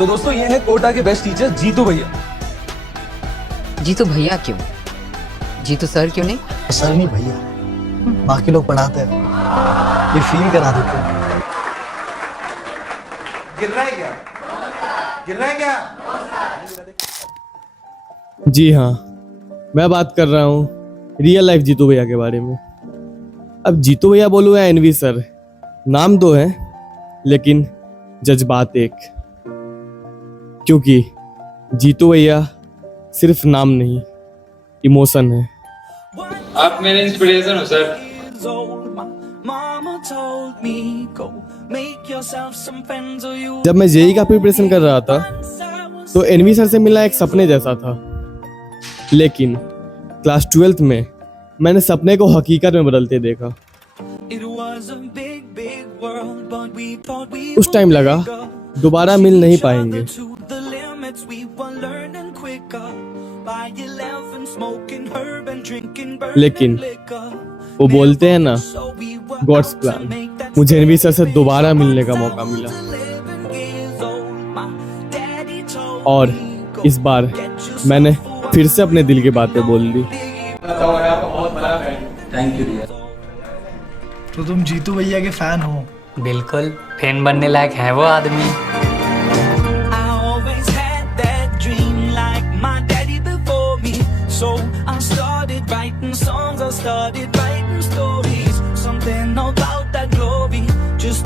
तो दोस्तों ये है कोटा के बेस्ट टीचर जीतू भैया। जीतू भैया क्यों? जीतू सर क्यों नहीं? सर नहीं भैया, बाकी लोग पढ़ाते हैं, ये फील करा देते हैं। गिर रहा है क्या? गिर रहा है क्या? जी हाँ, मैं बात कर रहा हूँ रियल लाइफ जीतू भैया के बारे में। अब जीतू भैया बोलूँ या एनवी सर, नाम दो है लेकिन जज्बात एक। क्योंकि जीतू भैया सिर्फ नाम नहीं, इमोशन है। आप मेरे इंस्पिरेशन हो सर। जब मैं जेई का प्रिपरेशन कर रहा था तो एनवी सर से मिलना एक सपने जैसा था, लेकिन क्लास 12th में मैंने सपने को हकीकत में बदलते देखा। उस टाइम लगा दोबारा मिल नहीं पाएंगे, लेकिन वो बोलते हैं ना, गॉड्स प्लान। मुझे एनवी सर से दोबारा मिलने का मौका मिला और इस बार मैंने फिर से अपने दिल की बातें बोल दी। थैंक यू भैया। तो तुम जीतू भैया के फैन हो? बिल्कुल, फैन बनने लायक है वो आदमी।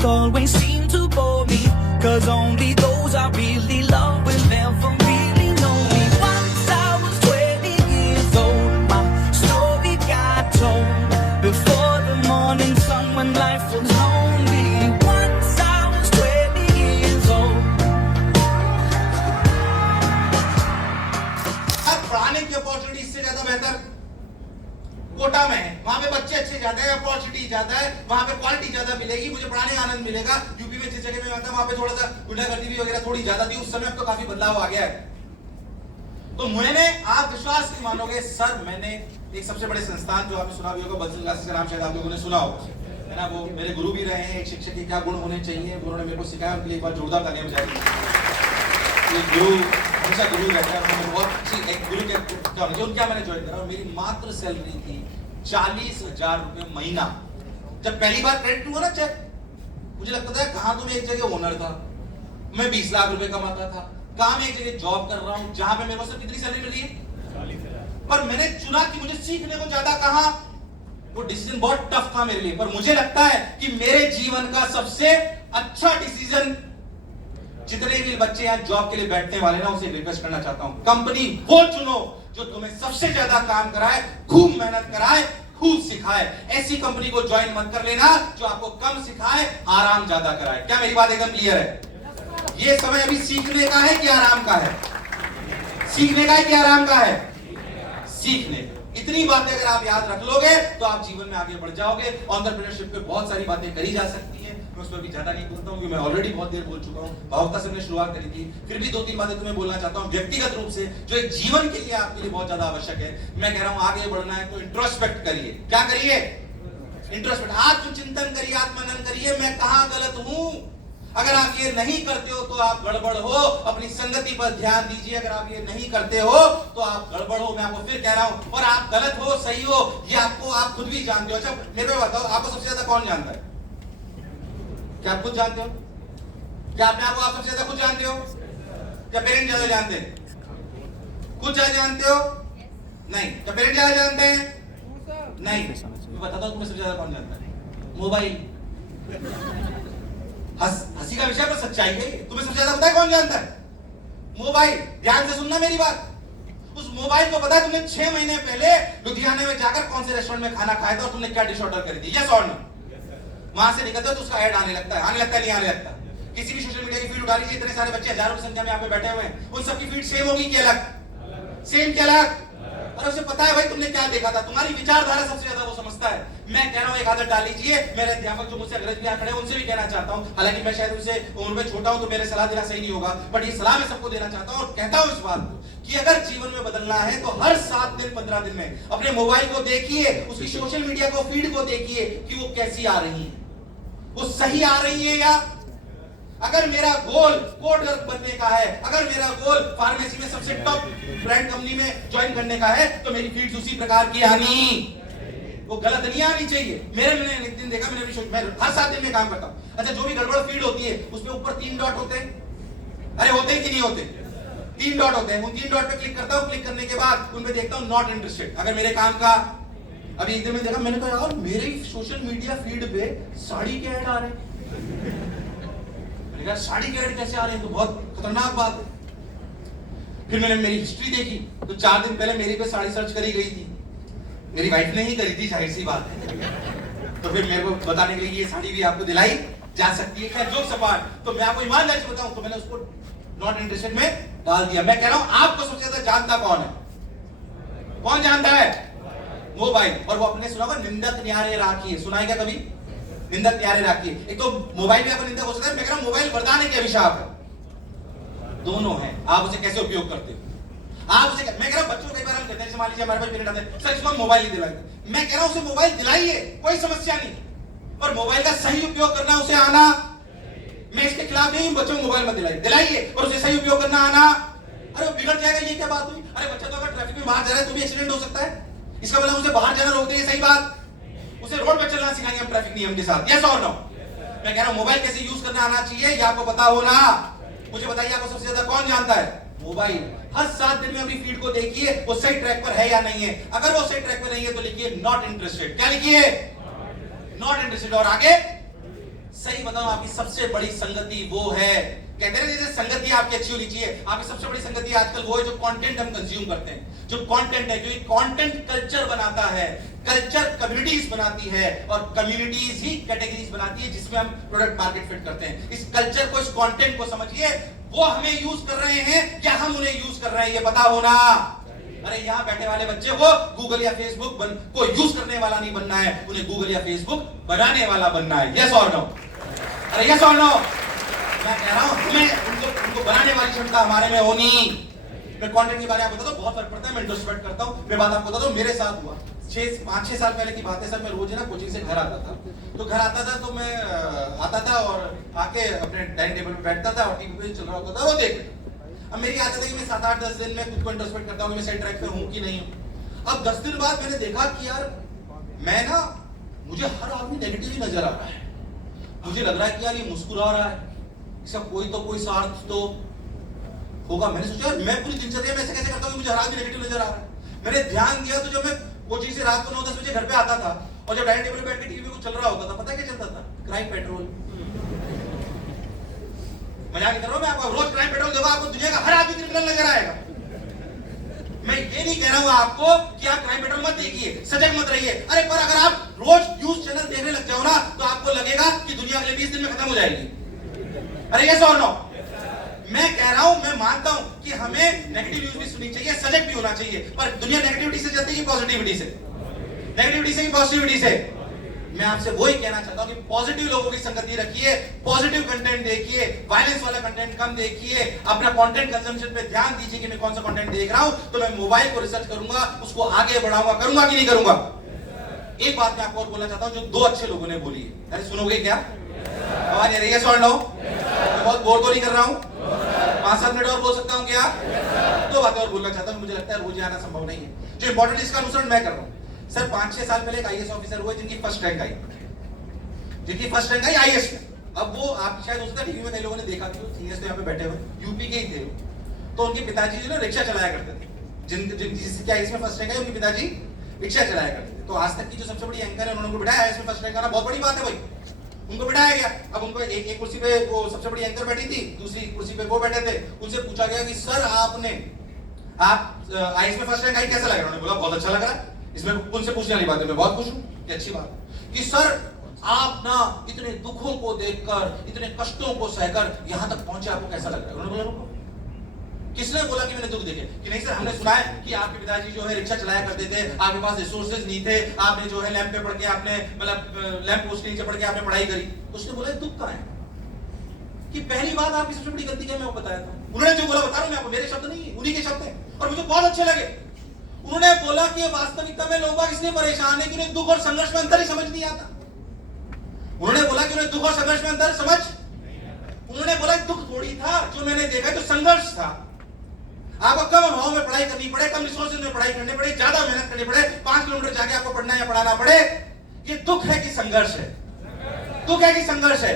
Always seem to bore me, 'cause only those I really love will never really know me. Once I was 20 years old, my story got told before the morning sun when life was lonely. Once I was 20 years old. अब पढ़ाने की opportunity इससे ज्यादा बेहतर कोटा में है। वहां पे बच्चे अच्छे ज्यादा है, अपॉर्चुनिटी ज्यादा है, वहां पे क्वालिटी ज्यादा मिलेगी, मुझे पढ़ाने का आनंद मिलेगा। यूपी में जिस जगह में आता वहां पे थोड़ा सा गुंडागर्दी भी वगैरह थोड़ी ज्यादा थी उस समय, अब तो काफी बदलाव आ गया है। तो मैंने, आप विश्वास नहीं मानोगे सर, मैंने एक सबसे बड़े संस्थान जो आपने सुना भी होगा, बंसल क्लासेस का नाम शायद आप लोगों ने सुना होगा, है ना। वो मेरे गुरु भी रहे हैं, एक शिक्षक के क्या गुण होने चाहिए उन्होंने मेरे को सिखाया, उनके लिए एक बार जोरदार तालियां बजाइए। गुरु हमेशा गुरु रहता है, उन्होंने बहुत अच्छी एक गुरु के उनके मैंने ज्वाइन करा और मेरी मात्र सैलरी थी 40,000 रुपए महीना। जब पहली बार क्रेडिट हुआ ना चेक, मुझे लगता था कहां तो मैं एक जगह ओनर था, मैं 20 लाख रुपए कमाता था, कहां मैं एक जगह जॉब कर रहा हूं जहां पे मेरे को सिर्फ कितनी सैलरी मिली है? 40,000। पर मैंने चुना कि मुझे सीखने को ज्यादा कहां, वो डिसीजन बहुत टफ था मेरे लिए, पर मुझे लगता है कि मेरे जीवन का सबसे अच्छा डिसीजन, जितने भी बच्चे यहाँ जॉब के लिए बैठने वाले ना, उसे रिक्वेस्ट करना चाहता हूं, कंपनी वो चुनो जो तुम्हें सबसे ज्यादा काम कराए, खूब मेहनत कराए, खूब सिखाए। ऐसी कंपनी को ज्वाइन मत कर लेना जो आपको कम सिखाए, आराम ज्यादा कराए। क्या मेरी बात एकदम क्लियर है? ये समय अभी सीखने का है कि आराम का है? सीखने का है कि आराम का है? सीखने। इतनी बातें अगर आप याद रख लोगे तो आप जीवन में आगे बढ़ जाओगे। एंटरप्रेन्योरशिप पे बहुत सारी बातें करी जा सकती है, मैं उस पर भी ज्यादा नहीं बोलता हूँ क्योंकि मैं ऑलरेडी बहुत देर बोल चुका हूँ। भावुकता से हमने शुरुआत करी थी, फिर भी 2-3 बातें तुम्हें बोलना चाहता हूँ व्यक्तिगत रूप से, जो एक जीवन के लिए आपके लिए बहुत ज्यादा आवश्यक है। मैं कह रहा हूँ आगे बढ़ना है तो इंट्रोस्पेक्ट करिए। क्या करिए? इंट्रोस्पेक्ट, आत्मचिंतन करिए, आत्मनन करिए, मैं कहाँ गलत हूँ। अगर आप ये नहीं करते हो तो आप गड़बड़ हो। अपनी संगति पर ध्यान दीजिए, अगर आप ये नहीं करते हो तो आप गड़बड़ हो। मैं आपको फिर कह रहा हूं, और आप गलत हो सही हो ये आपको, आप खुद भी जानते हो। अच्छा मेरे को बताओ, आपको सबसे ज्यादा कौन जानता है? क्या आप खुद जानते हो? क्या अपने आप को आप सबसे ज्यादा खुद जानते हो? क्या पेरेंट्स ज्यादा जानते हैं? खुद ज्यादा जानते हो? नहीं। क्या पेरेंट्स ज्यादा जानते हैं? नहीं। मैं बताता हूं तुम्हें सबसे ज्यादा कौन जानता है? मोबाइल। हंसी का विषय पर सच्चाई है। तुम्हें सबसे ज्यादा पता है कौन जानता है? मोबाइल। ध्यान से सुनना मेरी बात। उस मोबाइल को पता है तुमने 6 महीने पहले लुधियाना में जाकर कौन से रेस्टोरेंट में खाना खाया था और तुमने क्या डिश ऑर्डर करी थी? यस और नो? वहां से निकलते हो तो उसका ऐड आने लगता है, नहीं आने लगता। किसी भी सोशल मीडिया की फीड उठा लीजिए, इतने सारे बच्चे हजारों की संख्या में यहाँ पे बैठे हुए हैं, उन सबकी फीड सेम होगी कि अलग? सेम क्या अलग? और उसे पता है भाई तुमने क्या देखा था, तुम्हारी विचारधारा सबसे ज्यादा वो समझता है। मैं कह रहा हूं एक आदत डाल लीजिए। मेरे अध्यापक जो मुझसे अंग्रेजी में यहाँ खड़े हैं उनसे भी कहना चाहता हूं, हालांकि मैं शायद उनसे उम्र में छोटा हूं तो मेरे सलाह देना सही नहीं होगा, बट ये सलाह मैं सबको देना चाहता हूं और कहता हूं इस बात को कि अगर जीवन में बदलना है तो हर 7 दिन 15 दिन में अपने मोबाइल को देखिए, उसकी सोशल मीडिया को फीड को देखिए कि वो कैसी आ रही है, वो सही आ रही है या अगर मेरा गोल कोडर बनने का है, अगर मेरा गोल फार्मेसी में सबसे टॉप ब्रांड कंपनी में ज्वाइन करने का है, तो मेरी फीड्स उसी प्रकार की आनी, वो गलत नहीं आनी चाहिए। मैंने एक दिन देखा, मैं हर 7 दिन में काम करता हूं। अच्छा, जो भी गड़बड़ फीड होती है उसमें ऊपर 3 डॉट होते हैं, अरे होते हैं कि नहीं होते? 3 डॉट होते हैं। उन 3 डॉट पे क्लिक करता हूं, क्लिक करने के बाद उन पे देखता हूं नॉट इंटरेस्टेड। अगर मेरे काम का, अभी एक दिन में देखा, मैंने कहा यार मेरे सोशल मीडिया फीड पे साड़ी के ऐड आ रहे हैं। मैंने कहा साड़ी के ऐड कैसे आ रहे हैं, तो बहुत खतरनाक बात है। फिर मैंने मेरी हिस्ट्री देखी, तो 4 दिन पहले मेरी पे साड़ी सर्च करी गई थी। मेरी वाइफ ने ही करी थी, जाहिर सी बात है। तो फिर मेरे को बताने के लिए ये साड़ी भी आपको दिलाई जा सकती है क्या, जोक सपाट। तो मैं आपको ईमानदारी से बताऊं, तो मैंने उसको नॉट इंटरेस्टेड में डाल दिया। मैं कह रहा हूं आपको सबसे ज्यादा जानता कौन है? कौन जानता है? मोबाइल। और वो अपने सुना होगा, निंदक न्यारे राखिए, सुना है क्या कभी? निंदक न्यारे राखिए। एक तो मोबाइल में आपको निंदक हो सकता है, मैं कह रहा हूं मोबाइल वरदान है कि अभिशाप है? दोनों है। आप उसे कैसे उपयोग करते हो? आप उसे, मैं कह रहा हूं बच्चों कई बार हम कहते हैं, जैसे मान लीजिए हमारे पास पीरियड आते हैं, सर इसको हम मोबाइल ही दिलाएंगे। मैं कह रहा हूं उसे मोबाइल दिलाइए, कोई समस्या नहीं, पर मोबाइल का सही उपयोग करना उसे आना। मैं इसके खिलाफ नहीं हूं, बच्चों को मोबाइल मत दिलाइए, दिलाइए, और उसे सही उपयोग करना आना। अरे वो बिगड़ जाएगा, ये क्या बात हुई? अरे बच्चा तो अगर ट्रैफिक में बाहर जा रहा है तो भी एक्सीडेंट हो सकता है, इसका मतलब उसे बाहर जाना रोक देंगे, सही बात? उसे रोड पर चलना सिखाएंगे हम ट्रैफिक नियम के साथ, यस और नो? मैं कह रहा हूं मोबाइल कैसे यूज करना आना चाहिए, ये आपको पता हो ना। मुझे बताइए, आपको सबसे ज्यादा कौन जानता है? मोबाइल। हर 7 दिन में अपनी फीड को देखिए, वो सही ट्रैक पर है या नहीं है। अगर वो सही ट्रैक पर नहीं है तो लिखिए नॉट इंटरेस्टेड। क्या लिखिए? Not interested. और आगे सही बताओ, आपकी सबसे बड़ी संगति वो है, कहते हैं जैसे संगति आपकी अच्छी होनी चाहिए। आपकी सबसे बड़ी संगति आजकल वो है जो कंटेंट हम कंज्यूम करते हैं, जो कंटेंट है, जो कंटेंट कल्चर बनाता है, कल्चर कम्युनिटीज बनाती है, और कम्युनिटीज ही कैटेगरीज बनाती है जिसमें हम प्रोडक्ट मार्केट फिट करते हैं। इस कल्चर को, इस कंटेंट को समझिए, वो हमें यूज कर रहे हैं या हम उन्हें यूज कर रहे हैं, ये पता होना। अरे यहाँ बैठे वाले बच्चे को गूगल या फेसबुक को यूज करने वाला नहीं बनना है, उन्हें गूगल या फेसबुक बनाने वाला बनना है, यस और नो? अरे यस और नो? मैं कह रहा हूं हमें उनको बनाने वाली क्षमता हमारे में होनी। मैं कंटेंट के बारे में बताता हूं, बहुत फर्क पड़ता है, मैं इंट्रोस्पेक्ट करता हूं। मैं बात आपको बताता हूं, मेरे साथ हुआ 5-6 साल पहले की बात है सर। मैं रोज ना कोचिंग से घर आता था, तो घर आता था तो मैं आता था और आके अपने डाइनिंग टेबल पे बैठता था और टीवी पे चल रहा होता था, वो देख। अब मेरी आदत है कि मैं 7-8-10 दिन में खुद को इंट्रोस्पेक्ट करता हूं कि मैं सही ट्रैक पे हूं कि नहीं हूं। अब 10 दिन बाद मैंने देखा कि यार मैं ना, मुझे हर आदमी नेगेटिव ही नजर आ रहा है। मुझे लग रहा है कि यार ये मुस्कुरा रहा है, इसका कोई तो कोई स्वार्थ तो होगा। मैंने सोचा यार मैं पूरी दिनचर्या में ऐसे कैसे करता हूं कि मुझे हर आदमी नेगेटिव नजर आ रहा है। मैंने ध्यान दिया तो जब मैं कोचिंग से रात को 9-10 बजे घर पे आता था और जब डाइनिंग टेबल पे बैठ के टीवी पे कुछ चल रहा होता था, पता है क्या चलता था? Crime petrol. मजाक नहीं कर रहा हूं मैं आपको, रोज क्राइम पेट्रोल देखो, आपको दुनिया का हर आदमी क्रिमिनल नजर आएगा। मैं ये नहीं कह रहा हूं आपको कि आप क्राइम पेट्रोल मत देखिए, सजग मत रहिए। अरे पर अगर आप रोज न्यूज चैनल देखने लग जाओ ना, तो आपको लगेगा कि दुनिया अगले 20 दिन में खत्म हो जाएगी। अरे यस और नो? मैं कह रहा हूं, मैं मानता हूं कि हमें नेगेटिव न्यूज भी सुननी चाहिए, सजग भी होना चाहिए, पर दुनिया नेगेटिविटी से चलती है कि पॉजिटिविटी से? नेगेटिविटी से कि पॉजिटिविटी से? मैं आपसे वही कहना चाहता हूं कि पॉजिटिव लोगों की संगति रखिए, पॉजिटिव कंटेंट देखिए, वायलेंस वाला कंटेंट कम देखिए, अपना कंटेंट कंजम्पशन पे ध्यान दीजिए कि मैं कौन सा कंटेंट देख रहा हूं, तो मैं मोबाइल को रिसर्च करूंगा, उसको आगे बढ़ाऊंगा, करूंगा कि नहीं करूंगा? एक बात मैं आपको और बोलना चाहता हूं जो 2 अच्छे लोगों ने बोली है, अरे सुनोगे क्या? आवाज आ रही है? Solve no? मैं बहुत बोर तो नहीं कर रहा हूं, 5-7 मिनट और बोल सकता हूं क्या? 2 बातें और बोलना चाहता हूं, मुझे लगता है रोज आना संभव नहीं है। जो इंपॉर्टेंट इसका अनुसरण मैं कर रहा हूं। सर 5-6 साल पहले एक आईएएस ऑफिसर हुए जिनकी फर्स्ट रैंक आई, आईएएस में। अब वो आप शायद हो सकता है टीवी में कई लोगों ने देखा कि सीनियर्स तो यहाँ पे बैठे हुए यूपी के ही थे, तो उनके पिताजी जो ना रिक्शा चलाया करते थे, जिसके आईएएस में फर्स्ट रैंक आई, उनके पिताजी रिक्शा चलाया करते थे। तो आज तक की जो सबसे बड़ी एंकर है उन्होंने उनको बिठाया, आईएएस में फर्स्ट रैंक आना बहुत बड़ी बात है भाई, उनको बिठाया गया। अब उनको एक कुर्सी पे वो सबसे बड़ी एंकर बैठी थी, दूसरी कुर्सी पे वो बैठे थे। उनसे पूछा गया कि सर आप आईएएस में फर्स्ट रैंक आई, कैसा लग रहा है? उन्होंने बोला बहुत अच्छा लग रहा है। इसमें उनसे पूछने वाली बात है, मैं बहुत खुश हूं, ये अच्छी बात कि सर आप ना इतने दुखों को देखकर, इतने कष्टों को सहकर यहां तक पहुंचे, आपको कैसा लग रहा है? उन्होंने बोला किसने बोला कि मैंने दुख देखे? कि नहीं सर, हमने सुना है कि आपके पिताजी जो है रिक्शा चलाया करते थे, आपके पास रिसोर्सेज नहीं थे, आपने जो है लैंप पे पढ़ के, आपने मतलब लैंप पोस्ट के नीचे पढ़ के आपने पढ़ाई करी। उसने बोला दुख कहां है? कि पहली बात आपकी सबसे बड़ी गलती क्या मैं वो बताया था। उन्होंने जो बोला बता रहा हूं मैं आपको, मेरे शब्द नहीं है, उन्हीं के शब्द हैं और मुझे बहुत अच्छे लगे। उन्होंने बोला कि वास्तविकता में लोग इसलिए परेशान है कि उन्हें दुख और संघर्ष में अंतर ही समझ नहीं आता। उन्होंने बोला कि उन्हें दुख और संघर्ष में अंतर समझ, उन्होंने बोला दुख थोड़ी था, जो मैंने देखा जो संघर्ष था। आपको कम अभाव में पढ़ाई करनी पड़े, कम रिसोर्सेज में पढ़ाई करनी पड़े, ज्यादा मेहनत करनी पड़े, 5 किलोमीटर जाके आपको पढ़ना या पढ़ाना पड़े, ये दुख है कि संघर्ष है? दुख है कि संघर्ष है?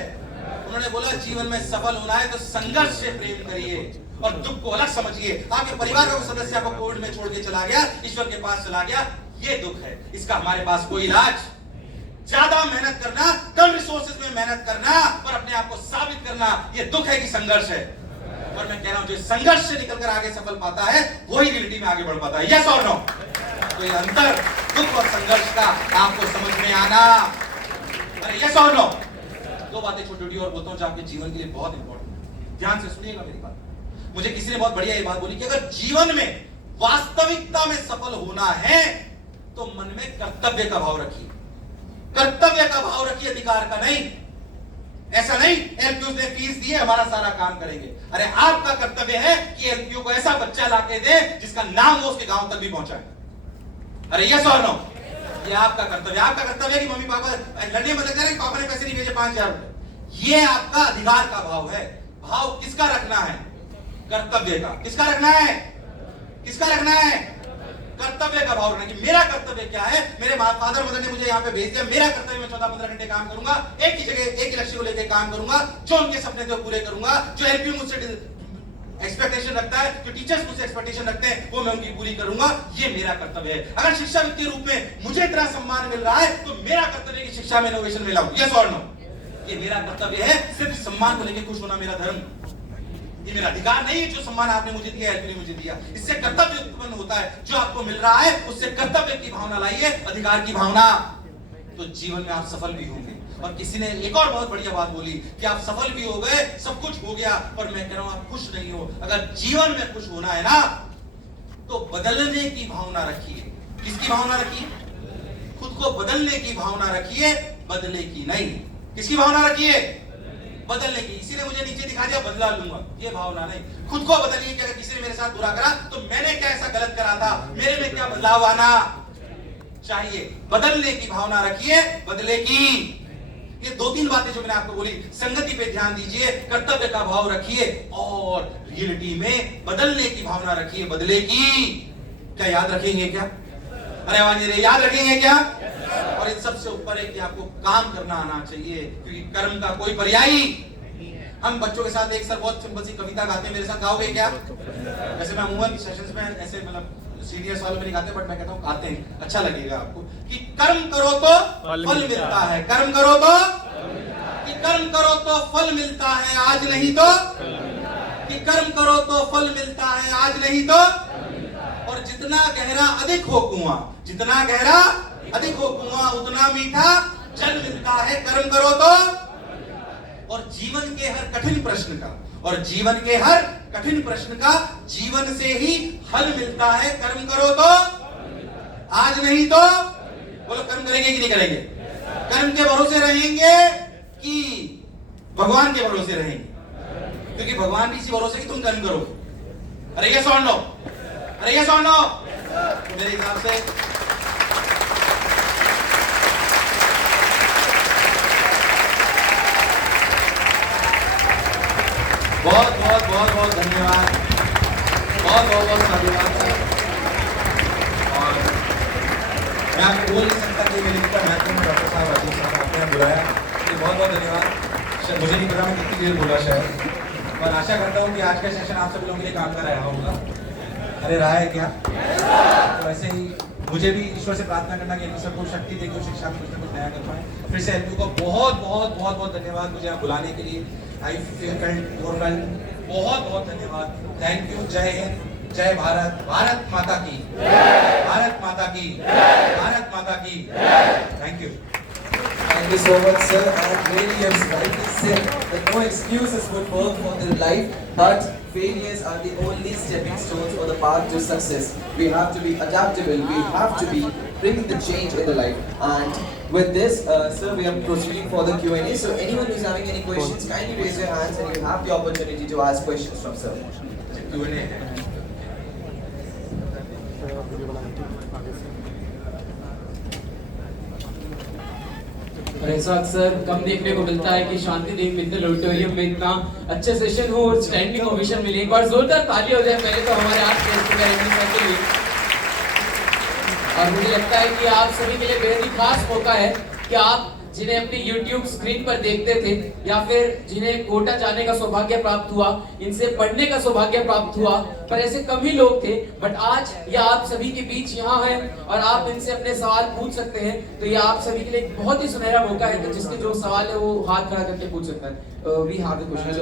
उन्होंने बोला जीवन में सफल होना है तो संघर्ष से प्रेम करिए और दुख को अलग समझिए। आपके परिवार का सदस्य आपको कोविड में छोड़ के चला गया, ईश्वर के पास चला गया, ये दुख है। इसका हमारे पास कोई इलाज, ज्यादा मेहनत करना, कम रिसोर्सेज में मेहनत करना और अपने आप को साबित करना, ये दुख है कि संघर्ष है? और मैं कह रहा हूं जो संघर्ष से निकलकर आगे सफल पाता है वही रियलिटी में आगे बढ़ पाता है। यस और नो? तो ये अंतर दुख और संघर्ष का आपको समझ में आना। अरे यस और नो? 2 बातें छोटी छोटी और बोलता हूं जो आपके जीवन के लिए बहुत इंपॉर्टेंट। ध्यान से सुनिएगा मेरी बात। मुझे किसी ने बहुत बढ़िया ये बात बोली कि अगर जीवन में वास्तविकता में सफल होना है तो मन में कर्तव्य का भाव रखिए। कर्तव्य का भाव रखिए, अधिकार का नहीं। ऐसा नहीं एलपीयू ने फीस दी है हमारा सारा काम करेंगे। अरे आपका कर्तव्य है कि एलपीयू को ऐसा बच्चा लाके दे जिसका नाम वो उसके गांव तक भी पहुंचाए। अरे यस और नो? ये आपका कर्तव्य। आपका कर्तव्य है कि मम्मी पापा लड़ने में लग रहे हैं, पापा ने पैसे नहीं भेजे 5000 रुपए। ये आपका अधिकार का भाव है। भाव किसका रखना है? कर्तव्य का। किसका रखना है? किसका रखना है? कर्तव्य का भाव रखना कि मेरा कर्तव्य क्या है। मेरे फादर मदर ने मुझे यहाँ पे भेज दिया, मेरा कर्तव्य मैं 14-15 घंटे काम करूंगा, एक ही जगह एक ही लक्ष्य को लेकर काम करूंगा, जो उनके सपने थे वो पूरे करूंगा, जो एलपीयू मुझसे एक्सपेक्टेशन रखता है, जो टीचर्स मुझसे एक्सपेक्टेशन रखते हैं वो मैं उनकी पूरी करूंगा। ये मेरा कर्तव्य है। अगर शिक्षाविद के रूप में मुझे इतना सम्मान मिल रहा है तो मेरा कर्तव्य की शिक्षा में इनोवेशन में लाऊं। यस और नो? ये मेरा कर्तव्य है। सिर्फ सम्मान को लेकर खुश होना मेरा धर्म, ये मेरा अधिकार नहीं है। जो सम्मान आपने मुझे दिया, एलपी ने मुझे दिया, इससे कर्तव्य उत्पन्न होता है। जो आपको मिल रहा है उससे कर्तव्य की भावना लाइए, अधिकार की भावना, तो जीवन में आप सफल भी होंगे। और किसी ने एक और बहुत बढ़िया बात बोली कि आप सफल भी हो गए, सब कुछ हो गया, पर मैं कह रहा हूं आप खुश नहीं हो। अगर जीवन में खुश होना है ना तो बदलने की भावना रखिए। किसकी भावना रखिए? खुद को बदलने की भावना रखिए, बदले की नहीं। किसकी भावना रखिए? बदलने की। किसी ने मुझे नीचे दिखा दिया, बदला लूंगा, ये भावना नहीं। खुद को बदलिए कि अगर किसी ने मेरे साथ बुरा करा तो मैंने क्या ऐसा गलत करा था, मेरे में क्या बदलाव आना चाहिए। बदलने की भावना रखिए, बदले की। ये 2-3 बातें जो मैंने आपको बोली, संगति पे ध्यान दीजिए, कर्तव्य का भाव रखिए और रियलिटी में बदलने की भावना रखिए, बदले की। क्या याद रखेंगे क्या? अरे आवाज नहीं रही, याद रखेंगे क्या? और इन सबसे ऊपर है कि आपको काम करना आना चाहिए, क्योंकि कर्म का कोई पर्यायी। हम बच्चों के साथ एक सर बहुत सिंपल सी कविता गाते हैं, मेरे साथ गाओगे क्या? वैसे मैं अमूमन सेशंस में ऐसे मतलब सीनियर्स वालों में नहीं गाते, बट मैं कहता हूँ गाते हैं, अच्छा लगेगा आपको। कि कर्म करो तो फल मिलता है, कर्म करो तो, कि कर्म करो तो फल मिलता है, आज नहीं तो, कि कर्म करो तो फल मिलता है, आज नहीं तो। और जितना गहरा अधिक हो कुआं, जितना गहरा अधिक हो कुआं, उतना मीठा जल मिलता है, कर्म करो तो। और जीवन के हर कठिन प्रश्न का, और जीवन के हर कठिन प्रश्न का जीवन से ही हल मिलता है, कर्म करो तो, आज नहीं तो। बोलो कर्म करेंगे कि नहीं करेंगे? कर्म के भरोसे रहेंगे कि भगवान के भरोसे रहेंगे? क्योंकि भगवान भी इसी भरोसे कि तुम कर्म करो। अरे ये सुन लो, अरे ये सुन लो। तो मेरे हिसाब से बहुत बहुत बहुत बहुत धन्यवाद, बहुत बहुत बहुत साधुवाद सर। और मैं आपको बोल नहीं सकता कि मेरे इतना महत्वपूर्ण डॉक्टर साहब राजीव साहब आपने बुलाया, तो बहुत बहुत धन्यवाद। मुझे नहीं पता मैं कितनी देर बोला शायद, पर आशा करता हूँ कि आज का सेशन आप सब लोगों के लिए काम कर रहा होगा। अरे रहा है क्या? तो ऐसे ही मुझे भी ईश्वर से प्रार्थना करना कि इनको सबको शक्ति दे, जो शिक्षा में कुछ ना कुछ नया कर पाए। फिर से एलपी को बहुत बहुत बहुत बहुत धन्यवाद मुझे आप बुलाने के लिए। आई फील बहुत बहुत धन्यवाद, थैंक यू। जय हिंद, जय भारत, भारत माता की, भारत माता की, भारत माता की। Thank you. Thank you so much, sir. And really, yes, rightly said that no excuses would work for their life, but failures are the only stepping stones for the path to success. We have to be adaptable. We have to be bringing the change in the life. And with this, sir, we are proceeding for the Q&A. So anyone who's having any questions, kindly raise your hands, and you have the opportunity to ask questions from sir. Q&A है। और ऐसा अक्सर कम देखने को मिलता है कि शांति देव Mittal auditorium में इतना अच्छा सेशन हो और स्टैंडिंग ओवेशन मिले। एक बार जोरदार ताली हो जाए पहले तो हमारे आज के लिए। और मुझे लगता है कि आप सभी के लिए बेहद ही खास मौका है कि आप जिन्हें अपनी YouTube स्क्रीन पर देखते थे या फिर जिन्हें कोटा जाने का सौभाग्य प्राप्त हुआ, इनसे पढ़ने का सौभाग्य प्राप्त हुआ, पर ऐसे कम ही लोग थे। बट आज ये आप सभी के बीच यहाँ हैं और आप इनसे अपने सवाल पूछ सकते हैं। तो ये आप सभी के लिए एक बहुत ही सुनहरा मौका है कि जिसके जो सवाल है वो हाथ खड़ा करके पूछ सकता है। We have the question.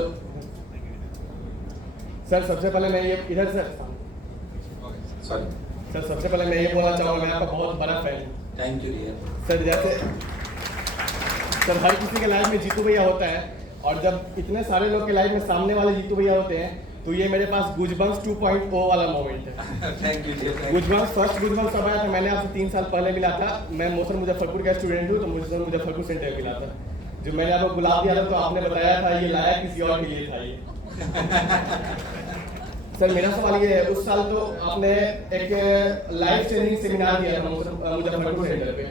Sir सबसे पहले मैं ये इधर सर सबसे पहले मैं ये बोलना चाहूँगा, मैं आपका बहुत बड़ा फैन हूँ। Thank you dear. सर जैसे सर हर किसी के लाइफ में जीतू भैया होता है और जब इतने सारे लोग के लाइफ में सामने वाले जीतू भैया होते हैं तो ये मेरे पास गुजबम्स 2.0 वाला मोमेंट है। Thank you dear. Goosebumps first goosebumps सब आया था, मैंने आपसे 3 साल पहले मिला था। मैं मोसर मुजफ्फरपुर का स्टूडेंट हूँ, तो मुझे मुजफ्फरपुर से इंटरव्यू मिला था। जो मैंने आपको गुलाब दिया था तो आपने बताया था ये लाया किसी और के लिए था ये। सर मेरा सवाल ये है, उस साल तो आपने एक लाइफ चेंजिंग सेमिनार दिया था मुजफ्फरपुर सेंटर पे,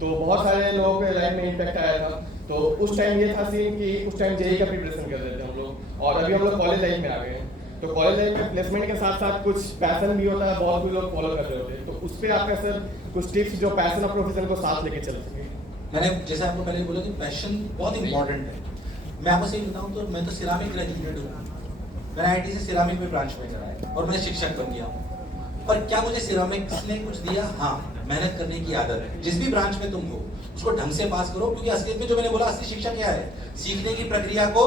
तो बहुत सारे लोगों के लाइफ में इम्पैक्ट आया था। तो उस टाइम ये था सीन कि उस टाइम जेई का प्रिपरेशन कर रहे थे हम लोग और अभी हम लोग कॉलेज लाइफ में आ गए हैं। तो कॉलेज लाइफ में प्लेसमेंट के साथ साथ कुछ पैशन भी होता है, बहुत कुछ लोग फॉलो कर रहे होते हैं। तो उस पर आपका सर कुछ टिप्स जो पैशन और प्रोफेशन को साथ लेके चल सके। मैंने जैसे आपको पहले बोला कि पैशन बहुत इंपॉर्टेंट है। मैं आपको सही बताऊं तो मैं तो सिरामिक ग्रेजुएटेड हूँ। मैंने आईटी से सिरामिक में ब्रांच में कराया और मैं शिक्षक बन गया हूँ। पर क्या मुझे सिरामिक्स ने कुछ दिया? हाँ, मेहनत करने की आदत है। जिस भी ब्रांच में तुम हो उसको ढंग से पास करो, क्योंकि असलियत में जो मैंने बोला असली शिक्षा क्या है? सीखने की प्रक्रिया को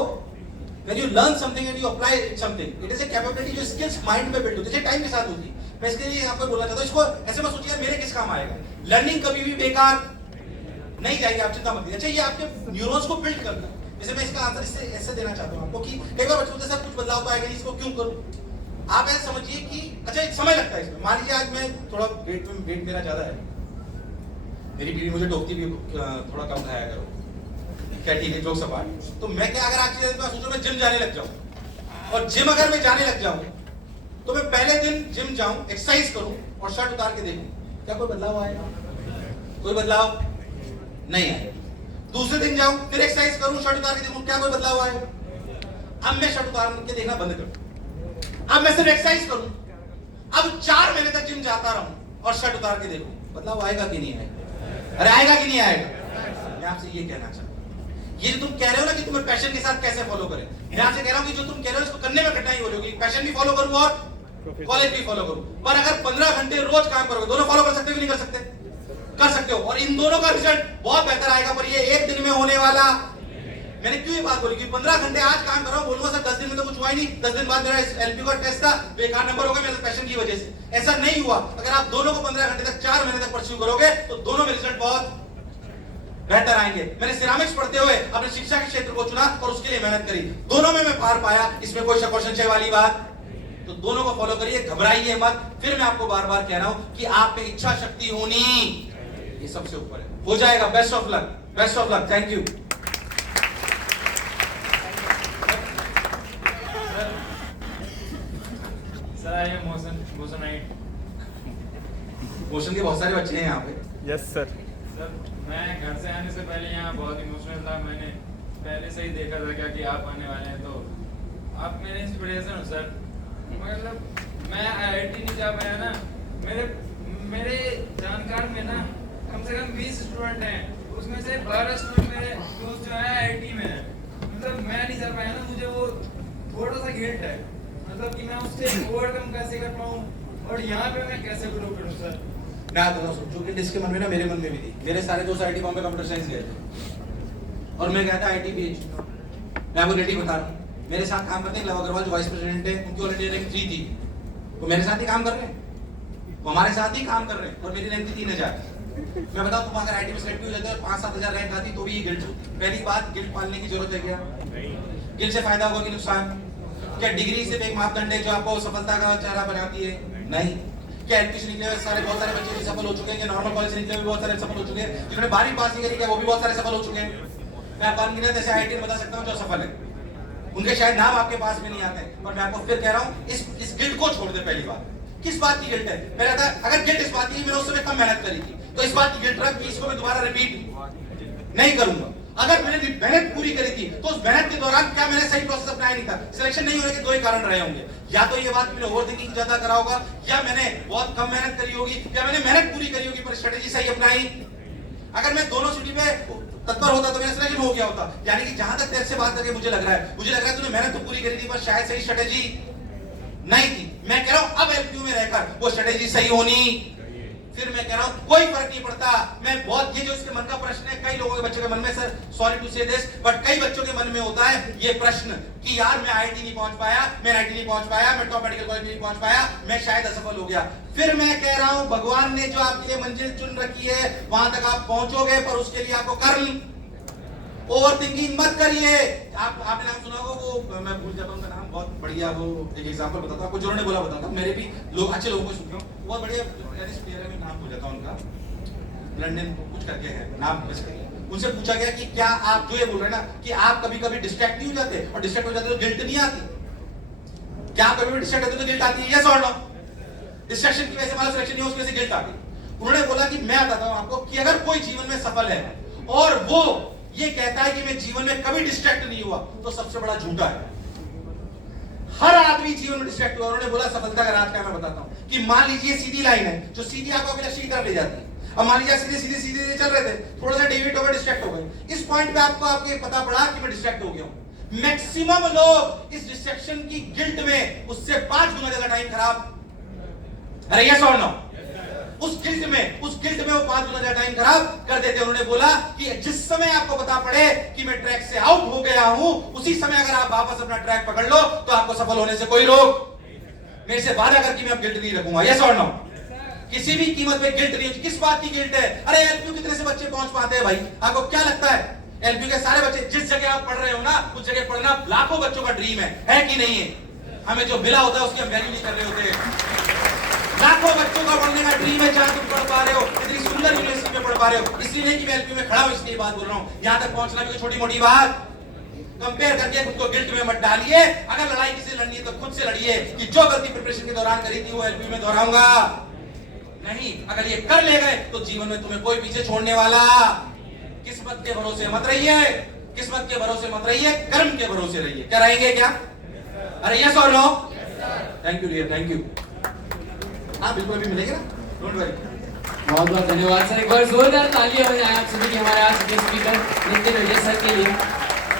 when you learn something and you apply something, it is a capability जो skills mind में बिल्ड होती है, टाइम के साथ होती है। मैं इसके लिए आपको बोलना चाहता हूँ, इसको ऐसे मत सोचिए मेरे किस काम आएगा। लर्निंग कभी भी बेकार नहीं जाएगी, आप चिंता मत कीजिए। अच्छा, ये आपके न्यूरॉन्स को बिल्ड करता है। जैसे मैं इसका आंसर इससे ऐसे देना चाहता हूँ आपको कि कई बार बच्चों के साथ कुछ बदलाव तो आएगा नहीं, इसको क्यों करूँ? आप ऐसे समझिए कि अच्छा एक समय लगता है इसमें। मान लीजिए आज मैं थोड़ा वेट मेरा ज्यादा है, मेरी बीवी मुझे टोकती भी थोड़ा कम खाया करो, क्या ठीक है, जोक सपाट। तो मैं क्या अगर आज सोचो मैं जिम जाने लग जाऊं और जिम अगर मैं जाने लग जाऊं तो मैं पहले दिन जिम जाऊं, एक्सरसाइज करूं और शर्ट उतार के देखूं, क्या कोई बदलाव आएगा? कोई बदलाव नहीं आएगा। दूसरे दिन जाऊं फिर एक्सरसाइज करूं, शर्ट उतार के देखूं, क्या कोई बदलाव आएगा? अब मैं शर्ट उतार के देखना बंद करूं, अब मैं सिर्फ एक्सरसाइज करूं, अब 4 महीने तक जिम जाता रहूं और शर्ट उतार के देखूं, बदलाव आएगा कि नहीं आएगा? अरे आएगा कि नहीं आएगा? मैं आपसे ये कहना चाहता हूं, ये जो तुम कह रहे हो ना कि तुम्हें पैशन के साथ कैसे फॉलो करें, मैं आपसे कह रहा हूं कि जो तुम कह रहे हो इसको करने में कठिनाई हो जाएगी। पैशन भी फॉलो करूं और कॉलेज भी फॉलो करूं, पर अगर 15 घंटे रोज काम करोगे, दोनों फॉलो कर सकते हो कि नहीं कर सकते? कर सकते हो, और इन दोनों का रिजल्ट बहुत बेहतर आएगा। पर ये एक दिन में होने वाला, मैंने क्यों ये बात बोली कि 15 घंटे आज काम कर रहा हूं, बोलूंगा सर 10 दिन में तो कुछ हुआ ही नहीं, 10 दिन बाद मेरा एलपी का टेस्ट था, बेकार नंबर हो गए मेरे पैशन की वजह से। ऐसा नहीं हुआ। अगर आप दोनों को 15 घंटे तक 4 महीने तक परस्यू करोगे तो दोनों में रिजल्ट बहुत बेहतर आएंगे। मैंने सिरामिक्स पढ़ते हुए अपने शिक्षा के क्षेत्र को चुना और उसके लिए मेहनत करी, दोनों में मैं पार पाया, इसमें कोई शक और संशय वाली बात। तो दोनों को फॉलो करिए, घबराइए मत। फिर मैं आपको बार बार कह रहा हूं कि आप में इच्छा शक्ति होनी ये सबसे ऊपर है, हो जाएगा। Best of luck, best of luck, thank you. Motion के बहुत सारे बच्चे हैं यहाँ पे। Yes sir. सर मैं घर से आने से पहले यहाँ बहुत इमोशनल था। मैंने पहले से ही देखा था क्या कि आप आने वाले हैं, तो आप मेरे इंस्पिरेशन हो सर। मतलब मैं IIT नहीं जा पाया ना, मेरे जानकार में ना कम से कम 20 स्टूडेंट हैं, उसमें से 12 स्टूडेंट मेरे दोस्त जो है IIT में है। मतलब मैं नहीं जा पाया ना, मुझे वो थोड़ा सा गिल्ट है, मतलब कि मैं उससे ओवरकम कैसे कर पाऊँ और यहाँ पे मैं कैसे ग्रो करूँ सर। मैं दोनों सोचूं कि जिसके मन में ना मेरे मन में भी थी। मेरे सारे दोस्त IIT बॉम्बे कंप्यूटर साइंस गए थे और मैं गया था IIT PH। मैं आपको रेडी बता रहा हूँ, मेरे साथ काम करते हैं लव अग्रवाल जो वाइस प्रेसिडेंट है, उनकी ऑलरेडी रैंक 3 थी, वो मेरे साथ ही काम कर रहे हैं, वो हमारे साथ ही काम कर रहे हैं और मेरी रैंक थी 3000। मैं बताऊं तुम अगर IIT में सेलेक्ट भी हो जाते हैं 5-7 हजार रैंक आती तो भी ये गिल्ट होती। पहली बात, गिल्ट पालने की जरूरत है क्या? गिल्ट से फायदा होगा कि नुकसान? क्या डिग्री सिर्फ एक मापदंड है जो आपको सफलता का चेहरा बनाती है? नहीं। क्या एडमिशन निकले हुए सारे बहुत सारे बच्चे सफल हो चुके हैं, नॉर्मल कॉलेज से निकले हुए बहुत सारे सफल हो चुके हैं, जिन्होंने 12वीं पास नहीं करी क्या वो भी बहुत सारे सफल हो चुके हैं। मैं आपको अनगिनत ऐसे IIT में बता सकता हूँ जो सफल है, उनके शायद नाम आपके पास में नहीं आते हैं, पर मैं आपको फिर कह रहा हूँ इस गिल्ट को छोड़ दे। पहली बात, किस बात की गिल्ट है? मेरा था अगर गिल्ट इस बात की मैंने उस समय कम मेहनत करी थी तो इस बात की गिल्ट रख कि इसको मैं दोबारा रिपीट नहीं करूंगा। अगर मैंने मेहनत पूरी करी थी तो उस मेहनत के दौरान क्या मैंने सही प्रोसेस अपनाया नहीं था? सिलेक्शन नहीं होने के दो ही कारण रहे होंगे, या तो ये बात मैंने ओवर थिंकिंग ज्यादा करा होगा, या मैंने बहुत कम मेहनत करी होगी, या मैंने मेहनत पूरी करी होगी पर स्ट्रेटेजी सही अपनाई। अगर मैं दोनों सिटी पे तत्पर होता तो मेरा सिलेक्शन हो गया होता। यानी कि जहां तक तेरे से बात करके मुझे लग रहा है तूने मेहनत तो पूरी करी थी पर शायद सही स्ट्रेटेजी नहीं थी। मैं कह रहा हूं अब एलपीयू में रहकर वो स्ट्रेटेजी सही होनी। फिर मैं कह रहा हूं कोई फर्क नहीं पड़ता। मैं बहुत ये जो इसके मन का प्रश्न है, कई लोगों के बच्चों के मन में, सर सॉरी टू से दिस, बट कई बच्चों के मन में होता है ये प्रश्न कि यार मैं आईआईटी नहीं पहुंच पाया, मैं आईआईटी नहीं पहुंच पाया, मैं टॉप मेडिकल कॉलेज नहीं पहुंच पाया, मैं शायद असफल हो गया। फिर मैं कह रहा हूं भगवान ने जो आपके लिए मंजिल चुन रखी है वहां तक आप पहुंचोगे, पर उसके लिए आपको कर्म, ओवर थिंकिंग मत करिए। आपने नाम सुना होगा वो, मैं भूल जाता हूं उनका नाम, बहुत बढ़िया, वो एक एग्जांपल बताता हूं आपको, जिन्होंने बोला बताता हूं, मेरे भी लोग अच्छे लोगों को सुनता हूं, बहुत बढ़िया टेनिस प्लेयर है, मैं नाम भूल जाता हूं उनका, लंदन कुछ करके है नाम बस। उनसे पूछा गया कि क्या आप जो ये बोल रहे हैं ना कि आप कभी-कभी डिस्ट्रैक्ट नहीं हो जाते, और डिस्ट्रैक्ट हो जाते तो गिल्ट नहीं आती? क्या आप कभी डिस्ट्रैक्ट होते तो गिल्ट आती है? यस और नो? डिस्ट्रैक्शन की वजह से हमारा सिलेक्शन नहीं हो, उसकी वजह से गिल्ट आती। उन्होंने बोला कि मैं बताता हूं आपको कि अगर कोई जीवन में सफल है और वो ये कहता है कि मैं जीवन में कभी डिस्ट्रैक्ट नहीं हुआ, तो सबसे बड़ा झूठा है। हर आदमी जीवन में डिस्ट्रैक्ट हुआ। उन्होंने बोला सफलता का राज क्या, मैं बताता हूं कि मान लीजिए सीधी लाइन है जो सीधी आपको अपने लक्ष्य की तरफ ले जाती है। अब मान लीजिए सीधे सीधे सीधे चल रहे थे, थोड़ा सा डेविएट हो गए, डिस्ट्रैक्ट हो गए। इस पॉइंट पे आपको आपके पता पड़ा कि मैं डिस्ट्रैक्ट हो गया हूं। मैक्सिमम लोग इस डिस्ट्रैक्शन की गिल्ट में उससे 5 गुना ज्यादा टाइम खराब, अरे यस और नो? उस गिल्ट में वो 5 गुना ज्यादा टाइम खराब कर देते। उन्होंने बोला कि जिस समय आपको पता पड़े कि मैं ट्रैक से आउट हो गया हूं, उसी समय अगर आप वापस अपना ट्रैक पकड़ लो तो आपको सफल होने से कोई रोक। मेरे से वादा कर कि मैं अब गिल्ट नहीं रखूंगा, यस और नो? किसी भी कीमत पे गिल्ट नहीं। किस बात की गिल्ट है? अरे एलपीयू कितने से बच्चे पहुंच पाते हैं भाई? आपको क्या लगता है एलपीयू के सारे बच्चे, जिस जगह आप पढ़ रहे हो ना, उस जगह पढ़ना लाखों बच्चों का ड्रीम है कि नहीं है? हमें जो मिला होता है उसकी हम वैल्यू नहीं कर रहे होते। लाखों बच्चों का पढ़ने का ड्रीम है, जहां तुम पढ़ पा रहे हो, इतनी सुंदर यूनिवर्सिटी में पढ़ पा रहे हो। इसलिए नहीं कि मैं एलपीयू में खड़ा हूं, इसलिए बात बोल रहा हूं। यहां तक पहुंचना भी कोई छोटी मोटी बात। कंपेयर करके खुद को गिल्ट में मत डालिए। अगर लड़ाई किसी लड़नी है तो खुद से लड़िए कि जो गलती प्रिपरेशन के दौरान करी थी वो एलपीयू में दोहराऊंगा नहीं। अगर ये कर ले गए तो जीवन में तुम्हें कोई पीछे छोड़ने वाला। किस्मत के भरोसे मत रहिए, किस्मत के भरोसे मत रहिए, कर्म के भरोसे रहिए। क्या रहेंगे क्या? अरे यस और no? Thank you dear, thank you. हाँ बिल्कुल अभी मिलेंगे ना, डोंट वरी। बहुत बहुत धन्यवाद सर। एक बार जोरदार तालियां बजाएं आप सभी के हमारे आज के स्पीकर नितिन विजय सर के लिए।